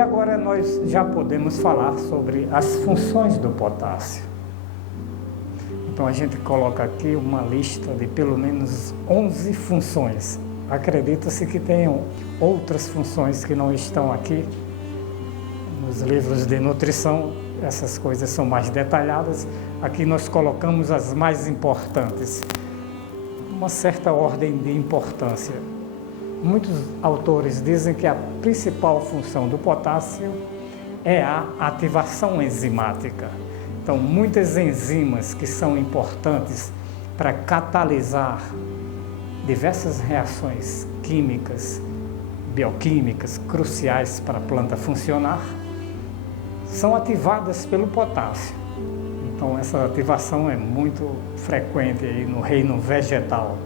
E agora nós já podemos falar sobre as funções do potássio. Então a gente coloca aqui uma lista de pelo menos 11 funções. Acredita-se que tenham outras funções que não estão aqui. Nos livros de nutrição, essas coisas são mais detalhadas. Aqui nós colocamos as mais importantes. Uma certa ordem de importância. Muitos autores dizem que a principal função do potássio é a ativação enzimática. Então, muitas enzimas que são importantes para catalisar diversas reações químicas, bioquímicas, cruciais para a planta funcionar, são ativadas pelo potássio. Então, essa ativação é muito frequente aí no reino vegetal.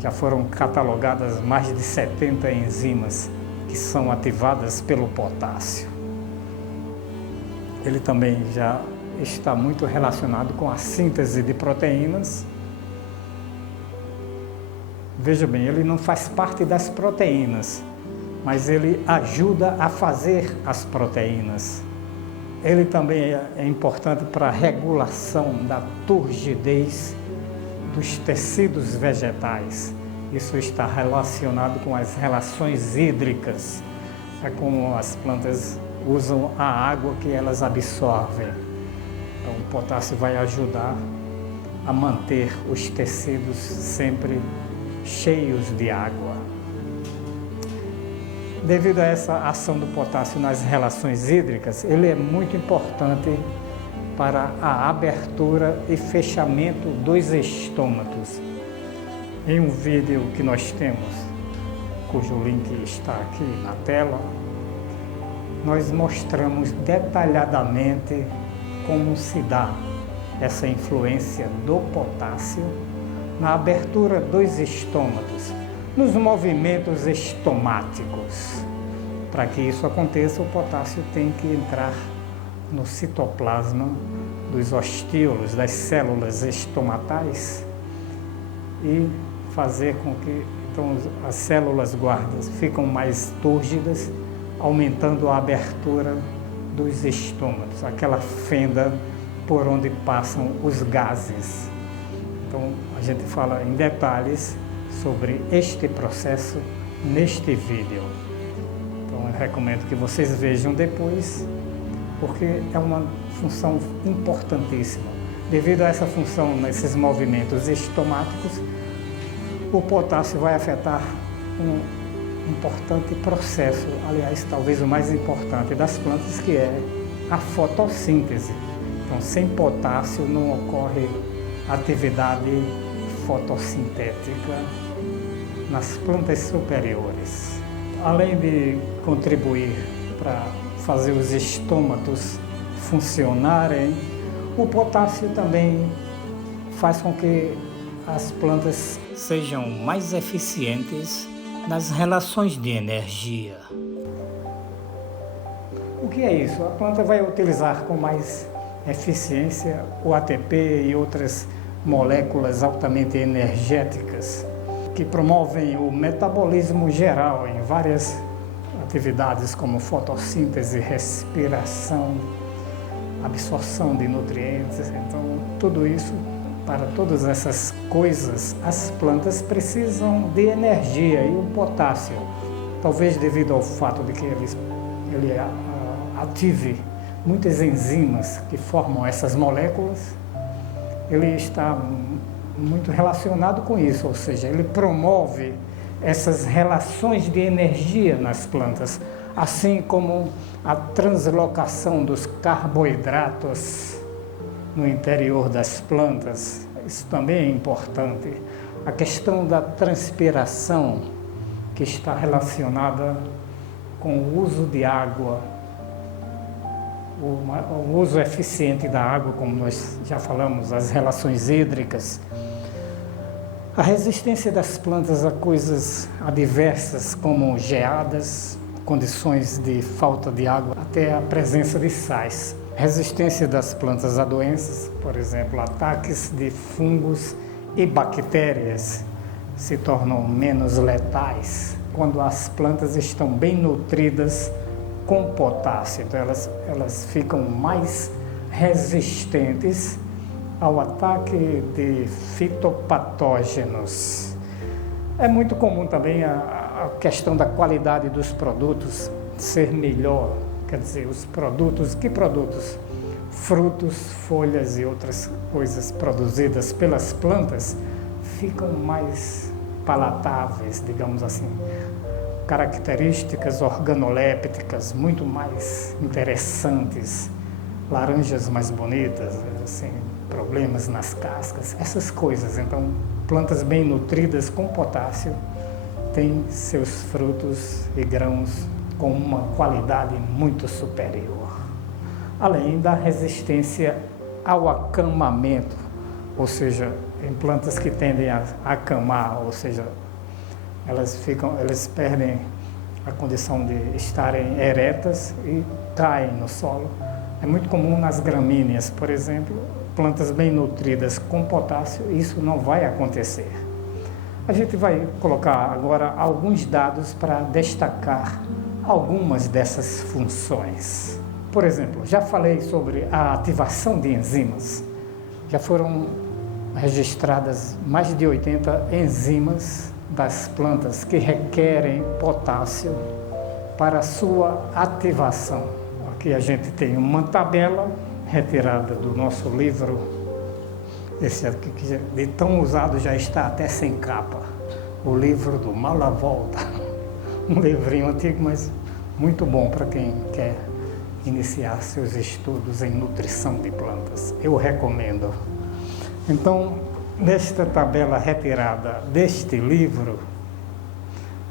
Já foram catalogadas mais de 70 enzimas que são ativadas pelo potássio. Ele também já está muito relacionado com a síntese de proteínas. Veja bem, ele não faz parte das proteínas, mas ele ajuda a fazer as proteínas. Ele também é importante para a regulação da turgidez dos tecidos vegetais. Isso está relacionado com as relações hídricas, é como as plantas usam a água que elas absorvem. Então, o potássio vai ajudar a manter os tecidos sempre cheios de água. Devido a essa ação do potássio nas relações hídricas, ele é muito importante para a abertura e fechamento dos estômatos. Em um vídeo que nós temos, cujo link está aqui na tela, nós mostramos detalhadamente como se dá essa influência do potássio na abertura dos estômatos, nos movimentos estomáticos. Para que isso aconteça, o potássio tem que entrar no citoplasma dos ostíolos, das células estomatais, e fazer com que então, as células guardas ficam mais túrgidas, aumentando a abertura dos estômatos, aquela fenda por onde passam os gases. Então, a gente fala em detalhes sobre este processo neste vídeo. Então, eu recomendo que vocês vejam depois, porque é uma função importantíssima. Devido a essa função nesses movimentos estomáticos, o potássio vai afetar um importante processo, aliás, talvez o mais importante das plantas, que é a fotossíntese. Então, sem potássio não ocorre atividade fotossintética nas plantas superiores. Além de contribuir para fazer os estômatos funcionarem, o potássio também faz com que as plantas sejam mais eficientes nas relações de energia. O que é isso? A planta vai utilizar com mais eficiência o ATP e outras moléculas altamente energéticas que promovem o metabolismo geral em várias atividades como fotossíntese, respiração, absorção de nutrientes. Então, tudo isso, para todas essas coisas, as plantas precisam de energia, e o potássio, talvez devido ao fato de que ele ative muitas enzimas que formam essas moléculas, ele está muito relacionado com isso, ou seja, ele promove essas relações de energia nas plantas, assim como a translocação dos carboidratos no interior das plantas. Isso também é importante. A questão da transpiração, que está relacionada com o uso de água, o uso eficiente da água, como nós já falamos, as relações hídricas, a resistência das plantas a coisas adversas como geadas, condições de falta de água, até a presença de sais. Resistência das plantas a doenças, por exemplo, ataques de fungos e bactérias se tornam menos letais quando as plantas estão bem nutridas com potássio, então elas ficam mais resistentes ao ataque de fitopatógenos. É muito comum também a questão da qualidade dos produtos ser melhor, quer dizer, os produtos, que produtos? Frutos, folhas e outras coisas produzidas pelas plantas ficam mais palatáveis, digamos assim, características organolépticas muito mais interessantes, laranjas mais bonitas, sem problemas nas cascas, essas coisas. Então, plantas bem nutridas com potássio têm seus frutos e grãos com uma qualidade muito superior. Além da resistência ao acamamento, ou seja, em plantas que tendem a acamar, ou seja, elas perdem a condição de estarem eretas e caem no solo. É muito comum nas gramíneas, por exemplo, plantas bem nutridas com potássio, isso não vai acontecer. A gente vai colocar agora alguns dados para destacar algumas dessas funções. Por exemplo, já falei sobre a ativação de enzimas. Já foram registradas mais de 80 enzimas das plantas que requerem potássio para sua ativação. Aqui a gente tem uma tabela retirada do nosso livro, esse aqui que de tão usado já está até sem capa, o livro do Malavolta, um livrinho antigo, mas muito bom para quem quer iniciar seus estudos em nutrição de plantas. Eu recomendo. Então, nesta tabela retirada deste livro,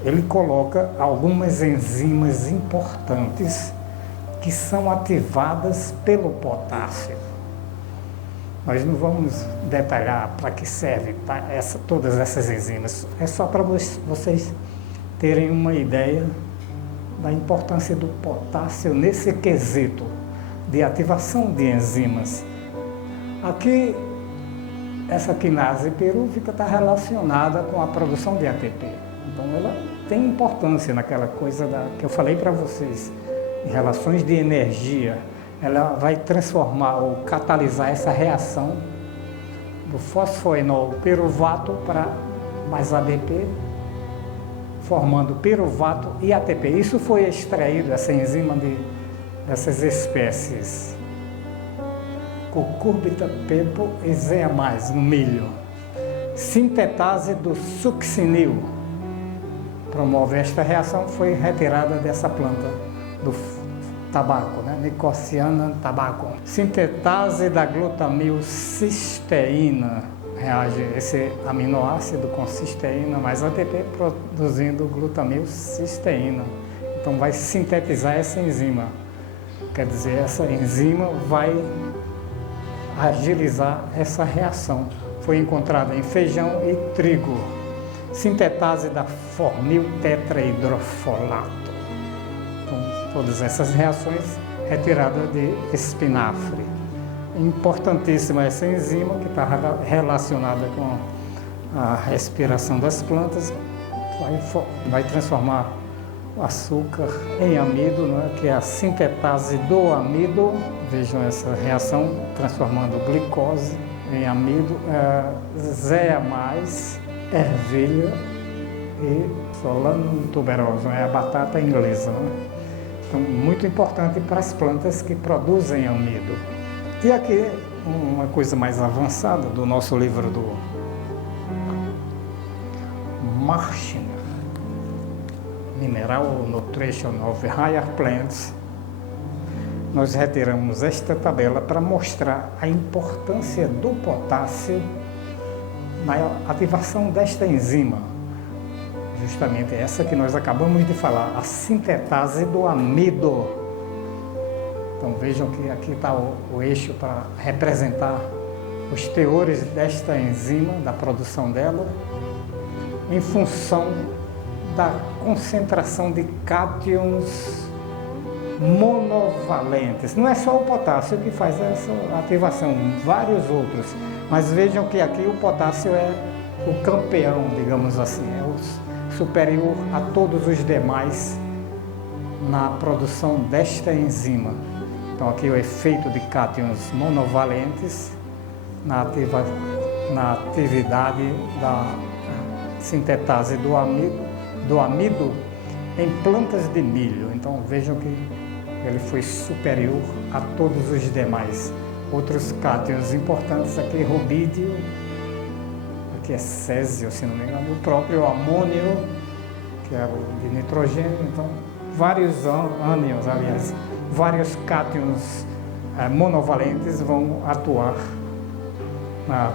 ele coloca algumas enzimas importantes que são ativadas pelo potássio. Nós não vamos detalhar para que serve todas essas enzimas. É só para vocês terem uma ideia da importância do potássio nesse quesito de ativação de enzimas. Aqui, essa quinase pirúvica está relacionada com a produção de ATP. Então, ela tem importância naquela coisa que eu falei para vocês, em relações de energia. Ela vai transformar ou catalisar essa reação do fosfoenol piruvato para mais ADP, formando piruvato e ATP. Isso foi extraído, essa enzima dessas espécies Cucurbita pepo e zeamais, no milho. Sintetase do succinil promove esta reação, foi retirada dessa planta do tabaco, né? Nicotiana tabaco. Sintetase da glutamilcisteína, reage esse aminoácido com cisteína mais ATP, produzindo glutamilcisteína. Então vai sintetizar essa enzima. Quer dizer, essa enzima vai agilizar essa reação. Foi encontrada em feijão e trigo. Sintetase da formil tetrahidrofolato. Então, todas essas reações retiradas de espinafre. Importantíssima essa enzima que está relacionada com a respiração das plantas, vai transformar o açúcar em amido, né, que é a sintetase do amido. Vejam essa reação transformando glicose em amido, zeamais, ervilha e solano tuberosa, é a batata inglesa, né? Então, muito importante para as plantas que produzem amido. E aqui, uma coisa mais avançada do nosso livro do Marshall, Mineral Nutrition of Higher Plants, nós retiramos esta tabela para mostrar a importância do potássio na ativação desta enzima. Justamente essa que nós acabamos de falar, a sintetase do amido. Então vejam que aqui está o eixo para representar os teores desta enzima, da produção dela, em função da concentração de cátions monovalentes. Não é só o potássio que faz essa ativação, vários outros. Mas vejam que aqui o potássio é o campeão, digamos assim, é o superior a todos os demais na produção desta enzima. Então aqui o efeito de cátions monovalentes na atividade da sintetase do amido em plantas de milho. Então vejam que ele foi superior a todos os demais. Outros cátions importantes aqui, rubídio, aqui é césio, se não me engano, o próprio amônio, que é o de nitrogênio. Então vários ânions, aliás, vários cátions monovalentes vão atuar na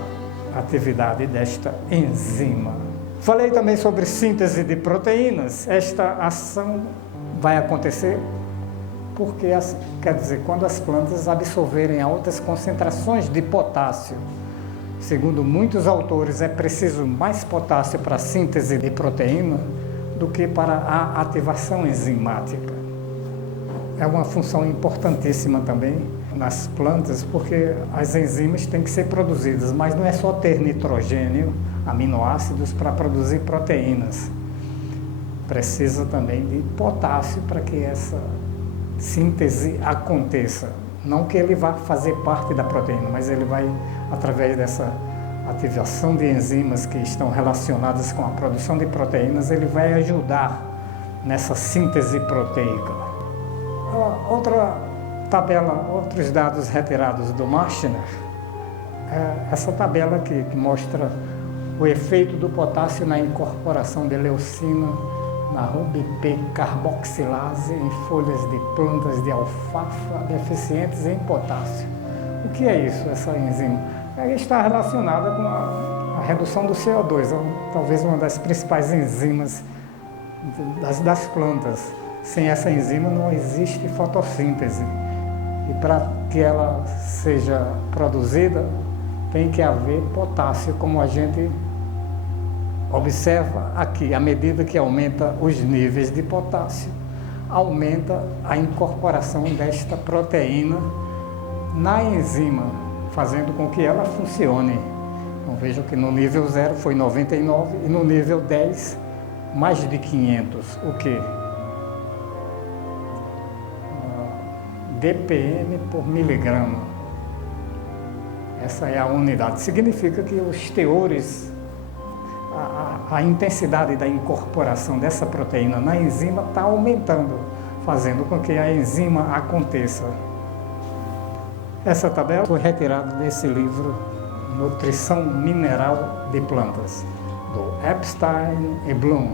atividade desta enzima. Falei também sobre síntese de proteínas. Esta ação vai acontecer porque, quer dizer, quando as plantas absorverem altas concentrações de potássio. Segundo muitos autores, é preciso mais potássio para a síntese de proteína do que para a ativação enzimática. É uma função importantíssima também nas plantas, porque as enzimas têm que ser produzidas, mas não é só ter nitrogênio, aminoácidos para produzir proteínas. Precisa também de potássio para que essa síntese aconteça. Não que ele vá fazer parte da proteína, mas ele vai, através dessa ativação de enzimas que estão relacionadas com a produção de proteínas, ele vai ajudar nessa síntese proteica. Outra tabela, outros dados retirados do Marshner, essa tabela que mostra o efeito do potássio na incorporação de leucina na RUBP-carboxilase em folhas de plantas de alfalfa deficientes em potássio. O que é isso, essa enzima? Ela está relacionada com a redução do CO2, talvez uma das principais enzimas das plantas. Sem essa enzima não existe fotossíntese. E para que ela seja produzida, tem que haver potássio, como a gente observa aqui. À medida que aumenta os níveis de potássio, aumenta a incorporação desta proteína na enzima, fazendo com que ela funcione. Então vejam que no nível 0 foi 99 e no nível 10 mais de 500. O que? dpm por miligrama. Essa é a unidade. Significa que os teores, a intensidade da incorporação dessa proteína na enzima está aumentando, fazendo com que a enzima aconteça. Essa tabela foi retirada desse livro Nutrição Mineral de Plantas, do Epstein e Bloom.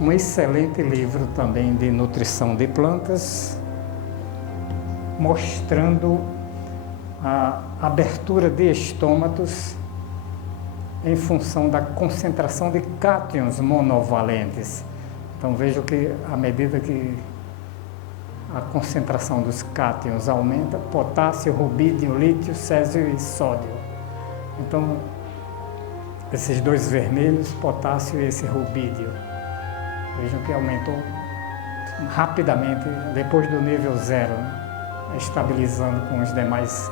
Um excelente livro também de nutrição de plantas, mostrando a abertura de estômatos em função da concentração de cátions monovalentes. Então vejo que à medida que a concentração dos cátions aumenta, potássio, rubídio, lítio, césio e sódio. Então esses dois vermelhos, potássio e esse rubídio, vejam que aumentou rapidamente depois do nível 0, né? Estabilizando com as demais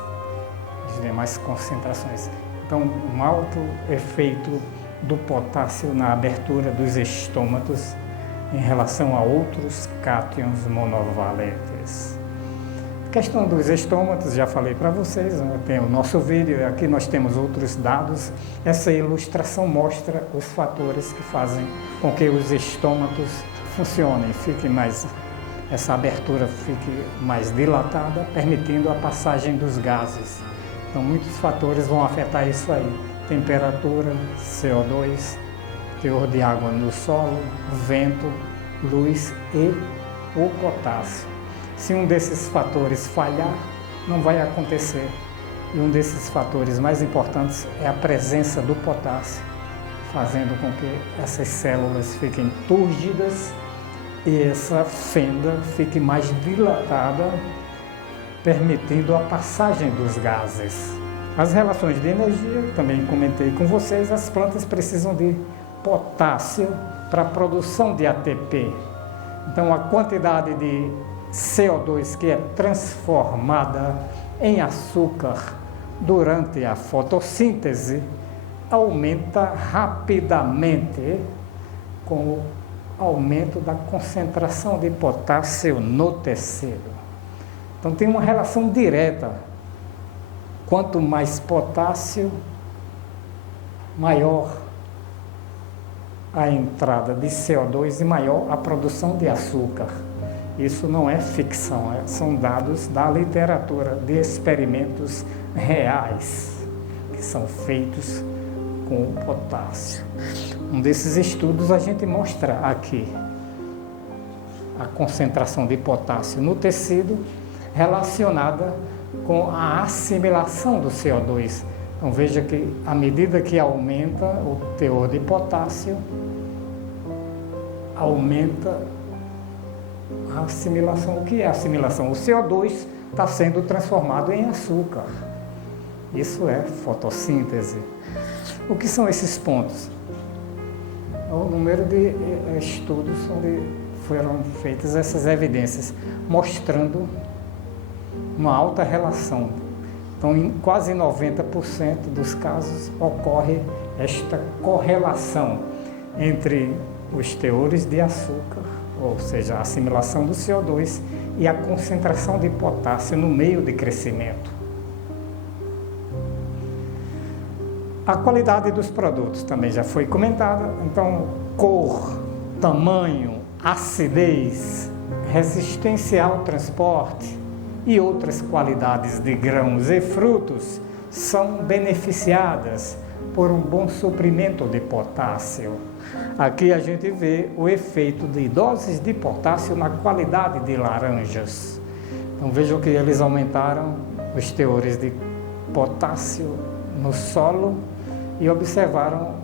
concentrações. Então, um alto efeito do potássio na abertura dos estômatos em relação a outros cátions monovalentes. A questão dos estômatos, já falei para vocês, tem o nosso vídeo, aqui nós temos outros dados. Essa ilustração mostra os fatores que fazem com que os estômatos funcionem, essa abertura fique mais dilatada, permitindo a passagem dos gases. Então, muitos fatores vão afetar isso aí. Temperatura, CO2, teor de água no solo, vento, luz e o potássio. Se um desses fatores falhar, não vai acontecer. E um desses fatores mais importantes é a presença do potássio, fazendo com que essas células fiquem túrgidas e essa fenda fique mais dilatada, permitindo a passagem dos gases. As relações de energia, também comentei com vocês, as plantas precisam de potássio para a produção de ATP. Então a quantidade de CO2 que é transformada em açúcar durante a fotossíntese aumenta rapidamente com aumento da concentração de potássio no tecido. Então tem uma relação direta. Quanto mais potássio, maior a entrada de CO2 e maior a produção de açúcar. Isso não é ficção, são dados da literatura de experimentos reais que são feitos com o potássio. Um desses estudos a gente mostra aqui a concentração de potássio no tecido relacionada com a assimilação do CO2. Então veja que à medida que aumenta o teor de potássio, aumenta a assimilação. O que é a assimilação? O CO2 está sendo transformado em açúcar. Isso é fotossíntese. O que são esses pontos? É o número de estudos onde foram feitas essas evidências, mostrando uma alta relação. Então, em quase 90% dos casos, ocorre esta correlação entre os teores de açúcar, ou seja, a assimilação do CO2 e a concentração de potássio no meio de crescimento. A qualidade dos produtos também já foi comentada. Então, cor, tamanho, acidez, resistência ao transporte e outras qualidades de grãos e frutos são beneficiadas por um bom suprimento de potássio. Aqui a gente vê o efeito de doses de potássio na qualidade de laranjas. Então vejam que eles aumentaram os teores de potássio no solo e observaram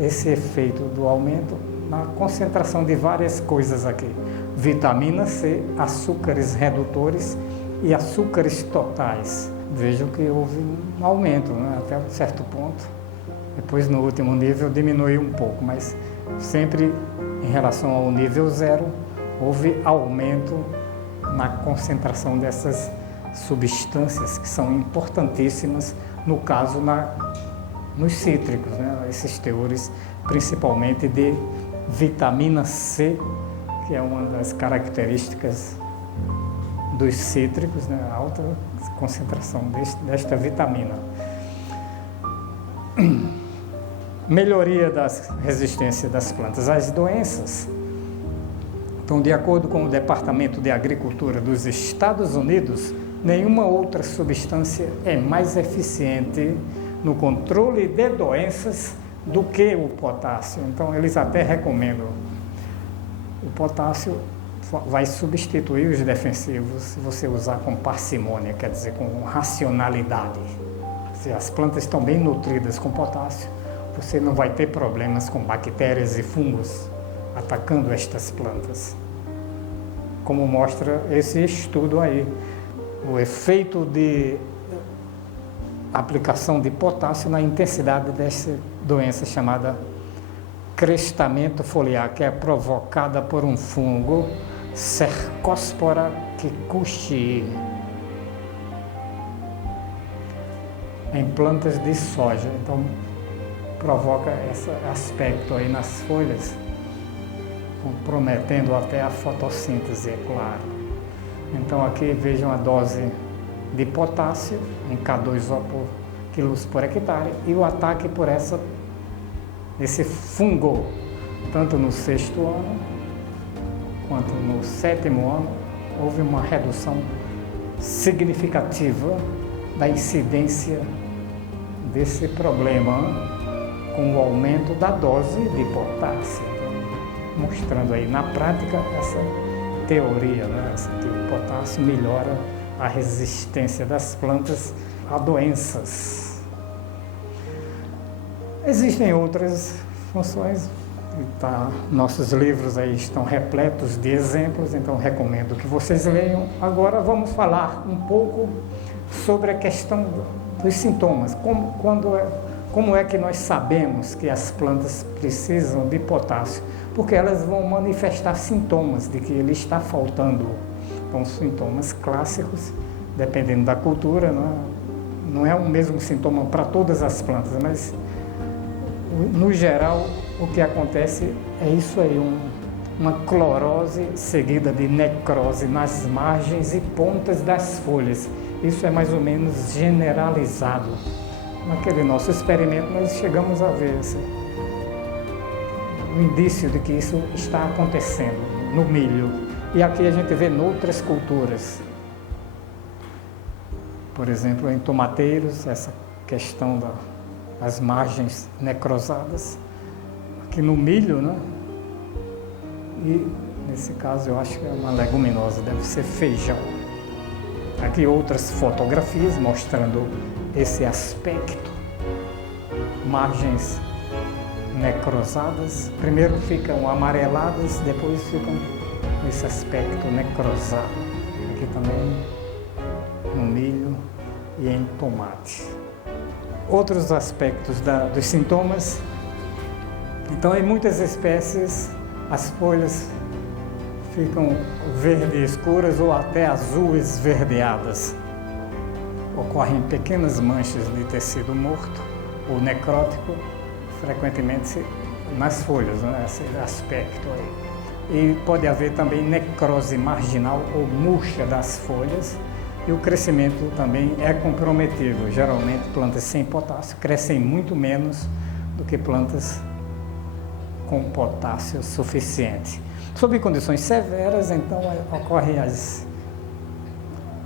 esse efeito do aumento na concentração de várias coisas aqui. Vitamina C, açúcares redutores e açúcares totais. Vejam que houve um aumento, né, até um certo ponto. Depois, no último nível, diminuiu um pouco, mas sempre em relação ao nível 0, houve aumento na concentração dessas substâncias que são importantíssimas, no caso, nos cítricos, né, esses teores, principalmente de vitamina C, que é uma das características dos cítricos, né, a alta concentração desta vitamina. Melhoria da resistência das plantas às doenças. Então, de acordo com o Departamento de Agricultura dos Estados Unidos, nenhuma outra substância é mais eficiente no controle de doenças do que o potássio. Então, eles até recomendam. O potássio vai substituir os defensivos se você usar com parcimônia, quer dizer, com racionalidade. Se as plantas estão bem nutridas com potássio, você não vai ter problemas com bactérias e fungos atacando estas plantas. Como mostra esse estudo aí, o efeito de aplicação de potássio na intensidade dessa doença chamada crestamento foliar, que é provocada por um fungo Cercospora kikuchi em plantas de soja. Então provoca esse aspecto aí nas folhas, comprometendo até a fotossíntese, é claro. Então aqui vejam a dose de potássio em K2O por quilos por hectare e o ataque por esse fungo, tanto no 6º ano quanto no 7º ano, houve uma redução significativa da incidência desse problema com o aumento da dose de potássio, mostrando aí na prática essa teoria, né? Que o potássio melhora a resistência das plantas a doenças. Existem outras funções, nossos livros aí estão repletos de exemplos, então recomendo que vocês leiam. Agora vamos falar um pouco sobre a questão dos sintomas, como é que nós sabemos que as plantas precisam de potássio, porque elas vão manifestar sintomas de que ele está faltando. Então, sintomas clássicos, dependendo da cultura, não é o mesmo sintoma para todas as plantas, mas no geral o que acontece é isso aí, uma clorose seguida de necrose nas margens e pontas das folhas. Isso é mais ou menos generalizado. Naquele nosso experimento nós chegamos a ver o indício de que isso está acontecendo no milho. E aqui a gente vê em outras culturas. Por exemplo, em tomateiros, essa questão das margens necrosadas. Aqui no milho, né? E nesse caso eu acho que é uma leguminosa, deve ser feijão. Aqui outras fotografias mostrando esse aspecto. Margens necrosadas. Primeiro ficam amareladas, depois ficam com esse aspecto necrosado. Aqui também no milho e em tomate. Outros aspectos dos sintomas. Então, em muitas espécies, as folhas ficam verde escuras ou até azul esverdeadas. Ocorrem pequenas manchas de tecido morto ou necrótico, frequentemente nas folhas, né? Esse aspecto aí. E pode haver também necrose marginal ou murcha das folhas, e o crescimento também é comprometido. Geralmente, plantas sem potássio crescem muito menos do que plantas com potássio suficiente. Sob condições severas, então, ocorre a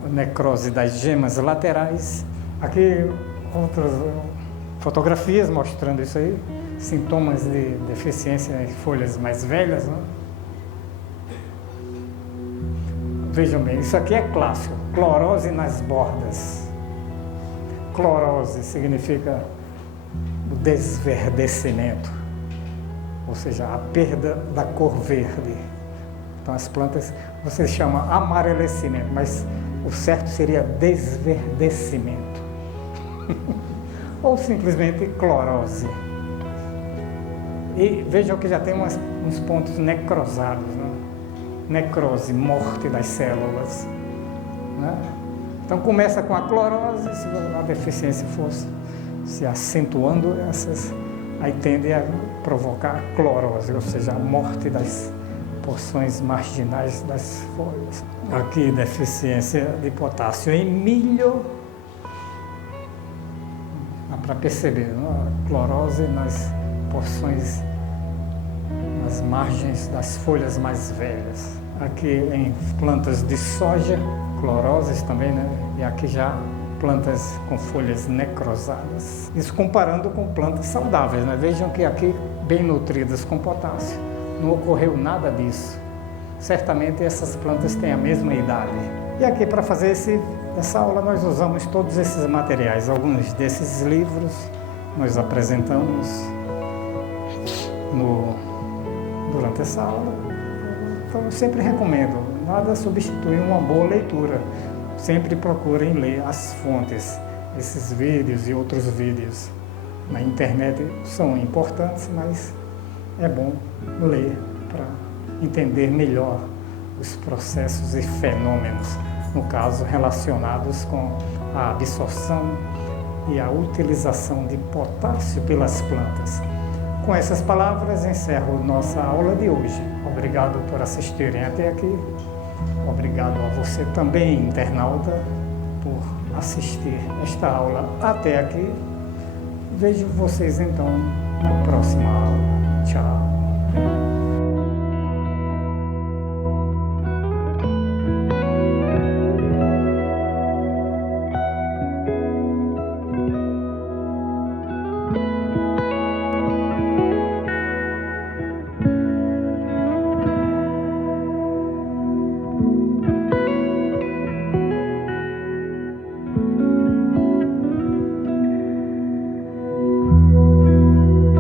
necrose das gemas laterais. Aqui, outras fotografias mostrando isso aí, sintomas de deficiência em folhas mais velhas, né? Vejam bem, isso aqui é clássico, clorose nas bordas. Clorose significa o desverdecimento, ou seja, a perda da cor verde. Então as plantas, você chama amarelecimento, mas o certo seria desverdecimento. Ou simplesmente clorose. E vejam que já tem uns pontos necrosados, né? Necrose, morte das células, né? Então começa com a clorose, se a deficiência fosse se acentuando, aí tende a provocar a clorose, ou seja, a morte das porções marginais das folhas. Aqui, deficiência de potássio em milho, dá para perceber, né? A clorose nas porções, nas margens das folhas mais velhas. Aqui em plantas de soja, cloroses também, né? E aqui já plantas com folhas necrosadas. Isso comparando com plantas saudáveis, né? Vejam que aqui, bem nutridas com potássio, não ocorreu nada disso. Certamente essas plantas têm a mesma idade. E aqui, para fazer essa aula, nós usamos todos esses materiais. Alguns desses livros nós apresentamos durante essa aula. Então, eu sempre recomendo, nada substitui uma boa leitura. Sempre procurem ler as fontes, esses vídeos e outros vídeos. Na internet são importantes, mas é bom ler para entender melhor os processos e fenômenos, no caso, relacionados com a absorção e a utilização de potássio pelas plantas. Com essas palavras, encerro nossa aula de hoje. Obrigado por assistirem até aqui. Obrigado a você também, internauta, por assistir esta aula até aqui. Vejo vocês então na próxima aula. Tchau.